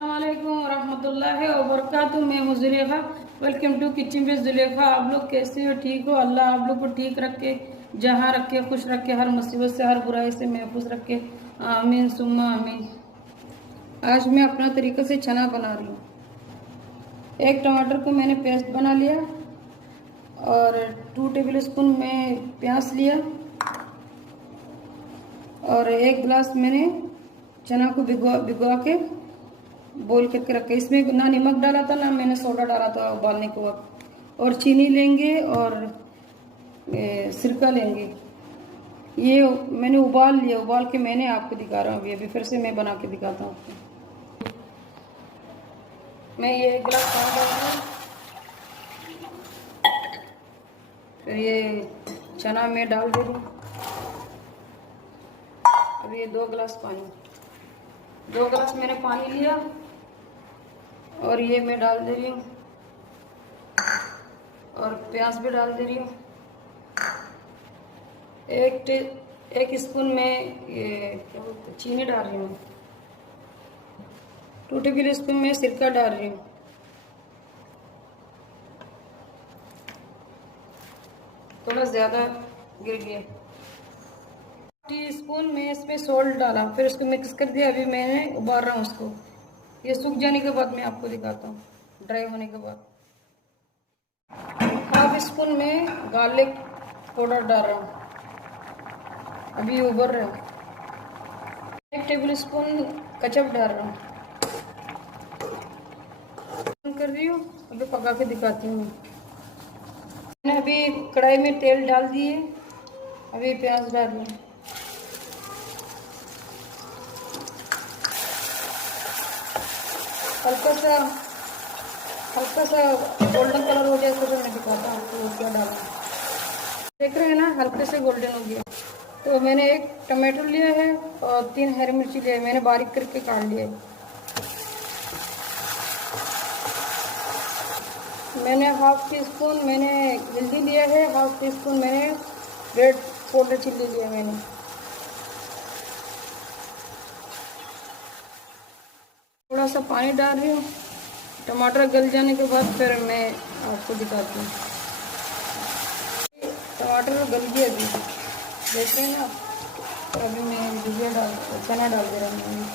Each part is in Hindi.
अस्सलामुअलैकुम रहमतुल्लाहि व बरकातुहू। मैं हूँ Zulekha. Welcome to kitchen with Zulekha. आप लोग कैसे हो? ठीक हो? अल्लाह आप लोग को ठीक रखे, जहाँ रखे खुश रखे, हर मुसीबत से हर बुराई से महफूज रखे। आमीन सुम्मा आमीन। आज मैं अपना तरीके से चना बना रही हूँ। एक टमाटर को मैंने पेस्ट बना लिया और 2 टेबल स्पून में प्याज लिया और 1 गिलास मैंने चना को भिगो के बॉईल करके रखा। इसमें ना नमक डाला था ना मैंने सोडा डाला था उबालने के वक्त। और चीनी लेंगे और सिरका लेंगे। ये मैंने उबाल लिया, उबाल के मैंने आपको दिखा रहा हूँ। अभी फिर से मैं बना के दिखाता हूँ आपको। मैं ये 1 गिलास पानी डालूंगा, फिर ये चना में डाल दे रही हूँ। अब ये 2 गिलास पानी, 2 गिलास मैंने पानी लिया और ये मैं डाल दे रही हूँ और प्याज भी डाल दे रही हूँ। एक स्पून में ये क्या बोलते चीनी डाल रही हूँ। 2 टेबल स्पून में सिरका डाल रही हूँ। थोड़ा ज़्यादा गिर गया। टीस्पून में इसमें सॉल्ट डाला, फिर उसको मिक्स कर दिया। अभी मैंने उबाल रहा हूँ उसको। ये सूख जाने के बाद मैं आपको दिखाता हूँ, ड्राई होने के बाद। हाफ स्पून में गार्लिक पाउडर डाल रहा हूँ, अभी उबर रहा हूँ। 1 टेबल स्पून केचप डाल रहा हूँ। कर रही हूँ, अभी पका के दिखाती हूँ। मैंने अभी कढ़ाई में तेल डाल दिए, अभी प्याज डाल रही हूँ। हल्का सा गोल्डन कलर हो जाए तो मैं दिखाता हूँ आपको क्या डालना। देख रहे हैं ना, हल्के से गोल्डन हो गया। तो मैंने 1 टमाटर लिया है और 3 हरी मिर्ची लिया है, मैंने बारीक करके काट लिया है। मैंने हाफ टी स्पून मैंने हल्दी लिया है, हाफ टी स्पून मैंने रेड पाउडर चिल्ली लिया मैंने। थोड़ा सा पानी डाल रही हूँ। टमाटर गल जाने के बाद फिर मैं आपको दिखाती हूँ। टमाटर गल गया अभी, देख रहे हैं ना। तो अभी मैं चना डाल दे रहा हूँ।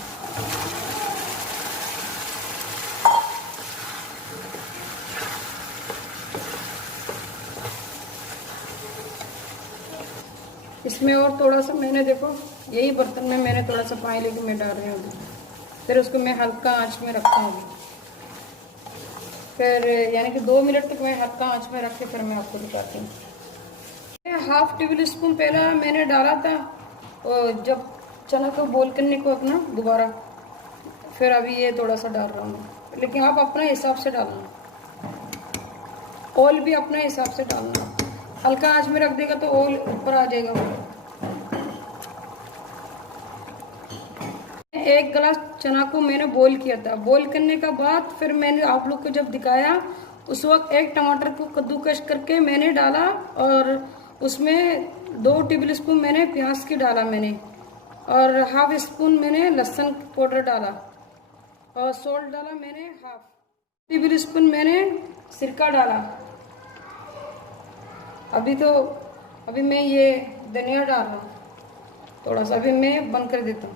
इसमें और थोड़ा सा मैंने देखो यही बर्तन में मैंने थोड़ा सा पानी लेके मैं डाल रही हूँ। फिर उसको मैं हल्का आंच में रखता हूँ। फिर यानी कि 2 मिनट तक मैं हल्का आंच में रख के फिर मैं आपको दिखाती हूँ। हाफ टेबल स्पून पहला मैंने डाला था और जब चना को बॉईल करने को अपना दोबारा, फिर अभी ये थोड़ा सा डाल रहा हूँ। लेकिन आप अपने हिसाब से डालना, ऑयल भी अपने हिसाब से डालना। हल्का आंच में रख देगा तो ऑयल ऊपर आ जाएगा। 1 गिलास चना को मैंने बॉईल किया था। बॉईल करने के बाद फिर मैंने आप लोग को जब दिखाया उस वक्त 1 टमाटर को कद्दूकस करके मैंने डाला और उसमें 2 टेबल स्पून मैंने प्याज की डाला मैंने, और हाफ स्पून मैंने लहसुन पाउडर डाला और सॉल्ट डाला मैंने। हाफ टेबल स्पून मैंने सिरका डाला। अभी मैं ये धनिया डाल रहा हूँ थोड़ा सा। अभी मैं बंद कर देता हूँ।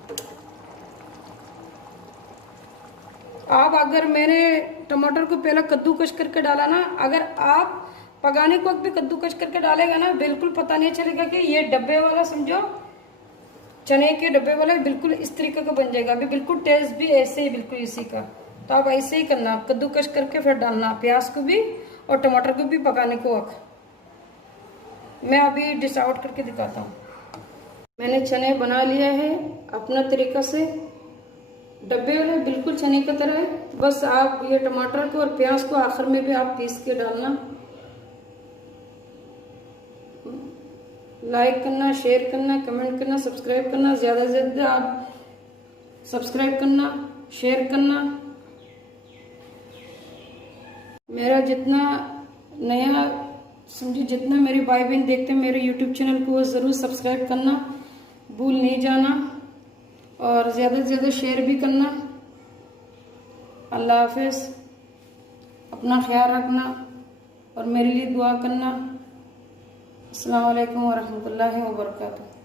आप अगर मैंने टमाटर को पहले कद्दूकस करके डाला ना, अगर आप पकाने को वक्त भी कद्दूकस करके डालेगा ना, बिल्कुल पता नहीं चलेगा कि ये डब्बे वाला, समझो चने के डब्बे वाला बिल्कुल इस तरीके का बन जाएगा। अभी बिल्कुल टेस्ट भी ऐसे ही बिल्कुल इसी का। तो आप ऐसे ही करना, कद्दूकस करके फिर डालना प्याज को भी और टमाटर को भी पकाने को वक्त। मैं अभी डिश आउट करके दिखाता हूँ। मैंने चने बना लिया है अपना तरीका से, डब्बे वाले बिल्कुल चने की तरह है। बस आप ये टमाटर को और प्याज को आखिर में भी आप पीस के डालना। लाइक करना, शेयर करना, कमेंट करना, सब्सक्राइब करना। ज़्यादा से ज़्यादा आप सब्सक्राइब करना, शेयर करना। मेरा जितना नया समझिए, जितना मेरे भाई बहन देखते हैं मेरे यूट्यूब चैनल को, वो ज़रूर सब्सक्राइब करना भूल नहीं जाना और ज़्यादा से ज़्यादा शेयर भी करना। अल्लाह हाफिज़। अपना ख्याल रखना और मेरे लिए दुआ करना। अस्सलाम वालेकुम वरहमतुल्लाहि वबरकातुहू।